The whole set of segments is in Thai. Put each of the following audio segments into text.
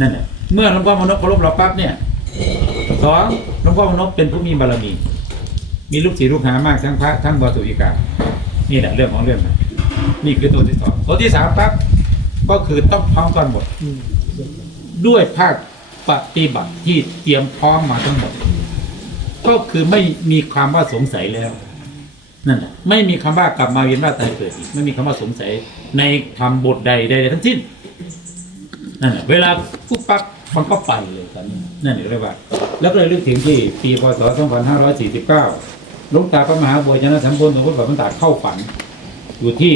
นั่นแหละเมื่อหลวงพ่อมนพเคารพเราปั๊บเนี่ยสองหลวงพ่อมนพเป็นผู้มีบารมี มีลูกศิษย์ลูกหามากทั้งพระทั้งบาสุวิกานี่แหละเรื่องของเรื่องนะนี่คือตัวที่สองตัวที่สามปั๊บก็คือต้องพร้อมกันหมดด้วยภาคปฏิบัติที่เตรียมพร้อมมาทั้งหมด ก็คือไม่มีความว่าสงสัยแล้วนั่นแหละไม่มีคำว่ากลับมาเวียนว่าตายเกิดอีกไม่มีคำว่าสงสัยในคำบทใดใดทั้งสิ้น นั่นแหละเวลาปุ๊บปั๊บมันก็ไปเลยตอนนี้นั่นเรียกว่า แล้วก็เลยลึกถึงที่ปีพศ 2549หลวงตาพระมหาบัวชนะสัมพลสมพุทธบาทมันตาเข้าฝัน อยู่ที่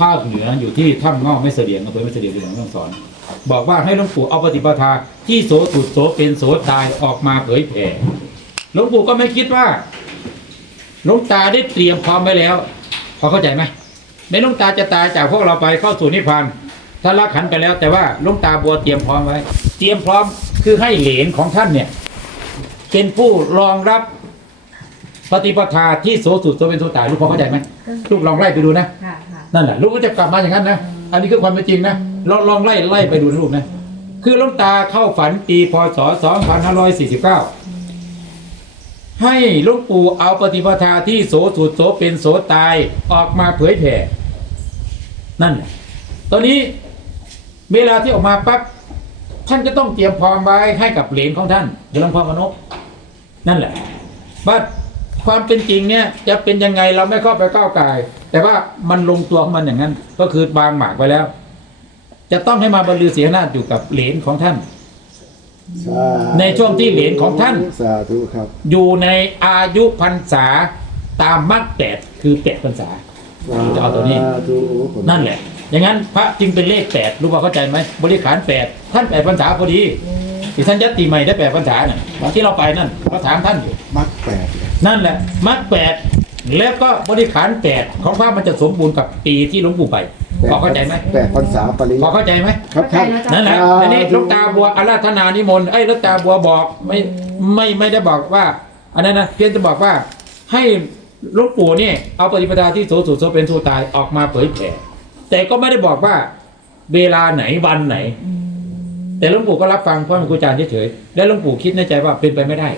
ภาคเหนืออยู่ที่ถ้ำงอกไม่เสดียงอำเภอไม่เสดียงจังหวัดแม่ฮ่องสอน บอกว่าให้หลวงปู่เอาปฏิปทาที่โสตุดโสเป็นโสตายออกมาเผยแผ่หลวงปู่ก็ไม่คิดว่าหลวงตาได้เตรียมพร้อมไว้แล้ว พอเข้าใจไหมในหลวงตาจะตายจากพวกเราไปเข้าสู่นิพพาน ท่านละขันไปแล้ว แต่ว่าหลวงตาบัวเตรียมพร้อมไว้ เตรียมพร้อมคือให้เหลนของท่านเนี่ย เป็นผู้รองรับปฏิปทาที่โสสุดโสเป็นโสตายลูกพอเข้าใจไหมลูกลองไล่ไปดูนะค่ะค่ะนั่นแหละลูกก็จะกลับมาอย่างนั้นนะอันนี้คือความเป็นจริงนะลองลองไล่ไล่ไปดูนะลูกนะคือหลวงตาเข้าฝันปีพศ2549 ให้หลวงปู่เอาปฏิปทาที่โสสุดโสเป็นโสตายออกมาเผยแผ่นั่นแหละตอนนี้ เวลาที่ออกมาปั๊บท่านจะต้องเตรียมพร้อมไว้ให้กับเหลนของท่านเดี๋ยวหลวงพ่อมนพนั่นแหละว่าความเป็นจริงเนี่ยจะเป็นยังไงเราไม่เข้าไปก้าวไก่ายแต่ว่ามันลงตัวของมันอย่างนั้น ก็คือบางหมากไว้แล้ว จะต้องให้มาบรรลือเสียนาฏอยู่กับเหลนของท่านสาธุในช่วงที่เหรียญของท่าน สาธุครับ อยู่ในอายุพรรษาตามมรรคแปดคือแปดพรรษาจะเอาตัวนี้สาธุผมนั่นแหละ อย่างนั้นพระจึงเป็นเลขแปดรู้ว่าเข้าใจไหมบริขารแปดท่านแปดพรรษาพอดีที่ท่านยัตติใหม่ได้แปดพรรษาน่ะที่เราไปนั่นเราถามท่านอยู่มักแปดเลยนั่นแหละมรรคแปดแล้วก็บริขารแปดของพระมันจะสมบูรณ์กับปีที่หลวงปู่ไปพอเข้าใจไหมแปดพรรษาปริพอเข้าใจไหมครับท่านนั่นแหละอ่าอันนี้หลูกตาบัวอาราธนานิมนต์ไอ้ยหลูกตาบัวบอกไม่ไม่ไม่ได้บอกว่า อันนั้นนะเพียงจะบอกว่าให้หลูกปู่เนี่ยเอาปฏิปทาที่โสสุโสเป็นทูตายออกมาเผยแผ่ แต่ก็ไม่ได้บอกว่า เวลาไหนวันไหน แต่หลวงปู่ก็รับฟังเพราะเป็นครูอาจารย์เฉยๆแล้วหลวงปู่คิดในใจว่าเป็นไปไม่ได้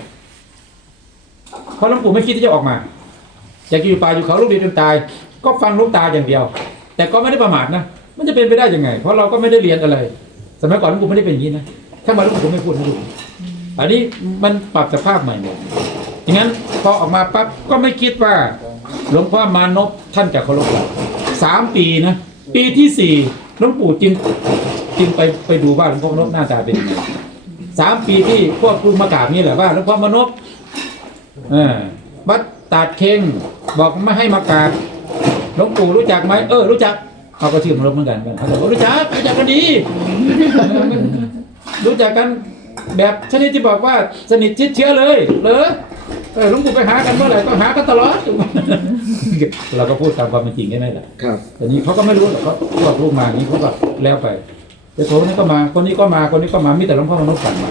เพราะหลวงปู่ไม่คิดที่จะออกมาอยากอยู่ป่าอยู่เขาลูกเดียวจนตาย ก็ฟังลูกตาอย่างเดียว แต่ก็ไม่ได้ประมาทนะมันจะเป็นไปได้ยังไง เพราะเราก็ไม่ได้เรียนอะไร สมัยก่อนหลวงปู่ไม่ได้เป็นอย่างนี้นะถ้ามาหลวงปู่ไม่พูดนะลูกอันนี้มันปรับสภาพใหม่หมดอย่างนั้นพอออกมาปั๊บก็ไม่คิดว่า หลวงพ่อมานพท่านจะเคารพเราสามปีนะ ปีที่สี่หลวงปู่จึงจึงไปไปดูว่าหลวงพ่อมนพหน้าตาเป็นยังไงสามปีที่พวกครูมากราบนี่แหละว่าหลวงพ่อมนพเออวัดตาดเข่งบอกไม่ให้มากราบหลวงปู่รู้จักไหมเออรู้จักเขาก็ชื่อมนพเหมือนกันเขาบอกว่ารู้จักรู้จักกันดี รู้จักกันแบบชนิดที่บอกว่าสนิทชิดเชื้อเลยเหรอ เออหลุงปู่ไปหากันเมื่อไหร่ก็หากันตลอด เราก็พูดตามความเป็นจริงใช่ไหมล่ะครับ แต่นี้เขาก็ไม่รู้หรอกเขาพวกลูกมาอย่างนี้เขาก็แล้วไปแต่คนนี้ก็มาคนนี้ก็มาคนนี้ก็มามีแต่หลวงพ่อมนุษย์ผ่านมา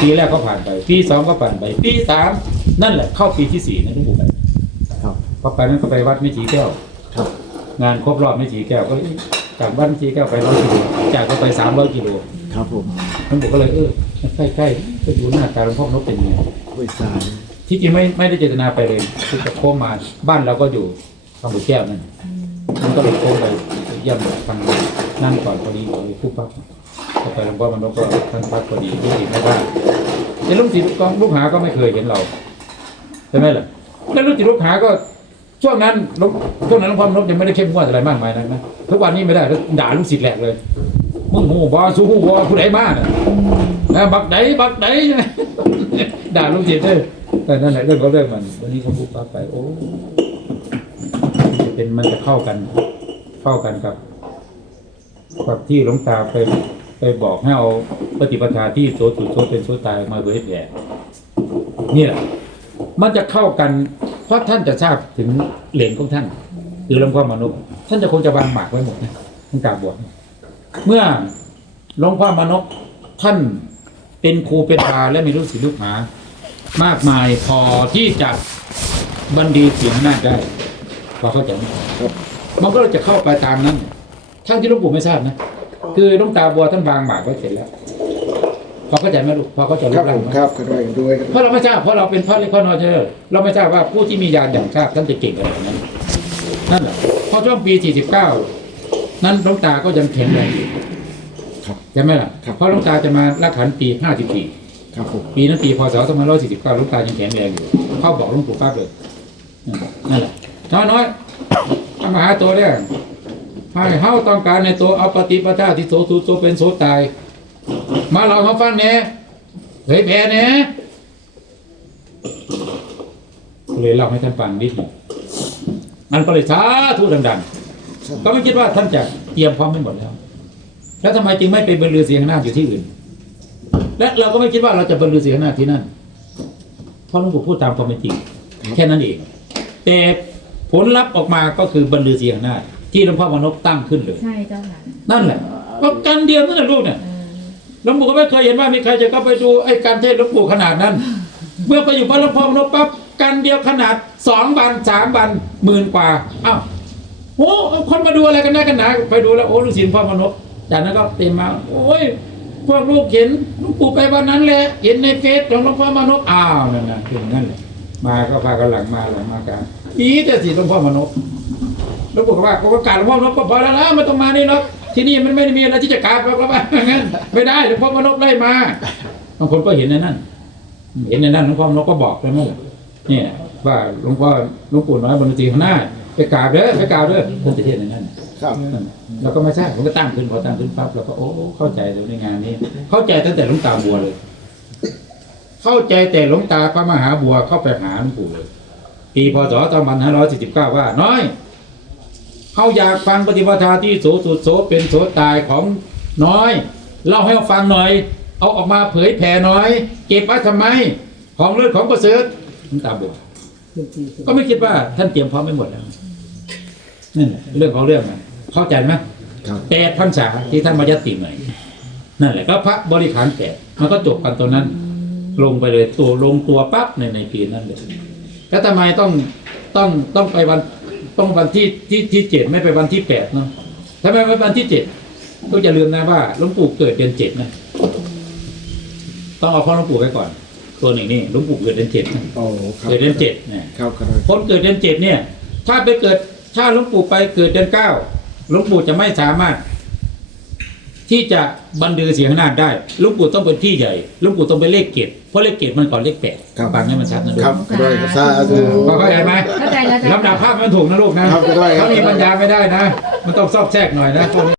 ปีแรกก็ผ่านไปปีสองก็ผ่านไปปีสามนั่นแหละเข้าปีที่สี่นะหลุงปู่ไปครับพอไปนั้นก็ไปวัดไม่ฉีแก้วครับ งานครบรอบไม่ฉีแก้วก็จากวัดไม่ฉีแก้วไปร้อยกิโลจากก็ไปสามร้อยกิโลครับผมหลวงปู่ก็เลยเออใกล้ๆก็ดูหน้าตาหลวงพ่อมนุษย์เป็นยังไงห้วยทราย ที่จริงไม่ไม่ได้เจตนาไปเลยคือจะโค้งมาบ้านเราก็อยู่ทางบุแก้วนั่นมันก็เลยโค้งไปเยี่ยมทางนั่งก่อนพอดีเลยปุ๊บปั๊บก็ไปหลวงพ่อมันก็ท่านพักพอดีลูกศิษย์ไม่ว่าแต่ลูกศิษย์กองลูกหาก็ไม่เคยเห็นเราใช่ไหมล่ะแล้วลูกศิษย์ลูกหาก็ช่วงนั้นลวงช่วงนั้นหลวงพ่อมนยังไม่ได้เข้มงวดอะไรมากมายนะนะทุกวันนี้ไม่ได้ด่าลูกศิษย์แหลกเลยมึงหูบอสู้หูบอผู้ใดมาน่ะนะบักไหนบักไหนด่าลูกศิษย์เลย แต่นั่นแหละเรื่องก็เรื่องมันวันนี้เขาพูดปั๊บไป โอ้จะเป็นมันจะเข้ากัน เข้ากันกับกับที่หลวงตาไปไปบอกให้เอาปฏิปทาที่โสตุโสเป็นโสตายมาเผยแผ่นี่แหละมันจะเข้ากัน เพราะท่านจะทราบถึงเหรียญของท่านคือหลวงพ่อมนุษย์ท่านจะคงจะวางหมากไว้หมดนะท่านกาบบวชเมื่อหลวงพ่อมนุษย์ท่านเป็นครูเป็นอาและมีลูกศิษย์ลูกหา มากมายพอที่จะบันดีเสียงนาจได้พอเข้าใจไหมครับมันก็จะเข้าไปตามนั้นทั้งที่หลวงปู่ไม่ทราบนะคือหลุงตาบัวท่านบางหมากไว้เสร็จแล้วพอเข้าใจไหมลูกพอเข้าใจครูรับปร่าผงมไหมครับก็ด้วยด้วยครับเพราะเราไม่ทราบเพราะเราเป็นพ่อเล็กพ่อน้อยเชอเราไม่ทราบว่าผู้ที่มียานอย่างทราบท่านจะเก่งขนาดนั้นนั่นแหละพอช่วงปี 49 นั้นหลวงตาก็ยังแข็งแรงอยู่ครับใช่ไหมล่ะครับเพราะหลวงตาจะมาละขันปี 54 ครับผมปีนั้นปีพศ2549หลวงตายังแข็งแรงอยู่เข้าบอกหลวงปู่ปั๊บเลยนั่นแหละน้อยน้อยมาหาตัวเนี่ยให้เฮาต้องการในตัวเอาปฏิปทาที่โสตุโสเป็นโสตาย มาเรามาฟังแหน่ยเผยแผ่แหน่ยเลยเล่าให้ท่านฟังนิดหนึ่งมันก็เลยสาธุดังๆ ก็ไม่คิดว่าท่านจะเตรียมพร้อมไม่หมดแล้ว แล้วทำไมจึงไม่ไปบรรลือเสียงหน้าอยู่ที่อื่น และเราก็ไม่คิดว่าเราจะบรรลือเสียงหน้าจที่นั่นเพราะหลวงปู่พูดตามความเป็นจริงแค่นั้นเอง แต่ผลลัพธ์ออกมาก็คือบรรลือเสียงหน้าจที่หลวงพ่อมานพตั้งขึ้นเลย ใช่เจ้าค่ะนั่นแหละก็กันเดียวนั่นแหละลูกเนี่ยเออหลวงปู่ก็ไม่เคยเห็นว่ามีใครจะเข้าไปดูไอ้การเทศน์หลวงปู่ขนาดนั้น เมื่อไปอยู่พระหลวงพ่อมานพปั๊บกันเดียวขนาดสองบันสามบันหมื่นกว่าอ้าวโอ้เอาคนมาดูอะไรกันแน่กันหนาไปดูแล้วโอ้ลูกศิษย์หลวงพ่อมานพจากนั้นก็เต็มมาโอ้ย พวกลูกเห็นลวงปู่ไปวันนั้นแหละ เห็นในเฟซของหลวงพ่อมานพอ้าวนั่นนะคือนั่นแหละมาก็พากันหลังมาหลังมากันอีแต่สิหลวงพ่อมานพหลวงปู่ก็ว่าก็ประกาศหลวงพ่อมานพก็พอแล้วนะไม่ต้องมานี่หรอกที่นี่มันไม่ได้มีอะไรที่จะกราบแล้วว่างั้นไม่ได้หลวงพ่อมานพไล่มาบางคนก็เห็นในนั้นเห็นในนั้นหลวงพ่อมานพก็บอกแล้วนั่นแหละเนี่ยว่าหลวงพ่อหลวงปู่น้อยบนตีข้างหน้าไปกราบเด้อไปกราบเด้อท่านจะเทศน์ในนั้น ครับเราก็ไม่ทราบผมก็ตั้งขึ้นพอตั้งขึ้นปั๊บเราก็โอ้เข้าใจเลยในงานนี้ เข้าใจตั้งแต่หลวงตาบัวเลย เข้าใจแต่หลวงตาพระมหาบัวเข้าไปหาหลวงปู่เลยปีพศ2549ว่า น้อยเขาอยากฟังปฏิปทาที่โสสุดโสเป็นโสตายของน้อย เล่าให้เราฟังหน่อย เอาออกมาเผยแผ่หน่อย เก็บไว้ทำไม ของเลือดของประเสริฐหลวงตาบัวก็ไม่คิดว่าท่านเตรียมพร้อมไม่หมดแล้วนั่นเรื่องของเรื่องนะ เข้าใจไหมครับแปดพรรษาที่ท่านมายัดติใหม่นั่นแหละก็พระบริขารแปดมันก็จบกันตัวนั้น ลงไปเลยตัวลงตัวปั๊บในในปีนั้นเลยแล้วทำไมต้องต้องต้องไปวันต้องวันที่ที่ที่เจ็ดไม่ไปวันที่แปดเนาะทำไมไปวันที่เจ็ดก็อย่าลืมนะว่าหลวงปู่เกิดเดือนเจ็ดนะต้องเอาข้อหลวงปู่ไว้ก่อน ตัวหนึ่งนี่หลวงปู่เกิดเดือนเจ็ดนะโอ้ครับเกิดเดือนเจ็ดนะครับก็ด้วยคนเกิดเดือนเจ็ดเนี่ย ถ้าไปเกิดถ้าหลวงปู่ไปเกิดเดือนเก้า หลวงปู่จะไม่สามารถ ที่จะบันดือเสียงนาฏได้หลวงปู่ต้องเป็นที่ใหญ่หลวงปู่ต้องเป็นเลขเกตเพราะเลขเกตมันก่อนเลขแปดครับ ฟังให้มันชัดนะลูกครับก็ด้วยครับสาธุพอเข้าใจไหมเข้าใจแล้วเจ้าลำดับภาพมันถูกนะลูกนะครับก็ได้ครับเขามีปัญญาไม่ได้นะ มันต้องซอกแซกหน่อยนะพวกนี้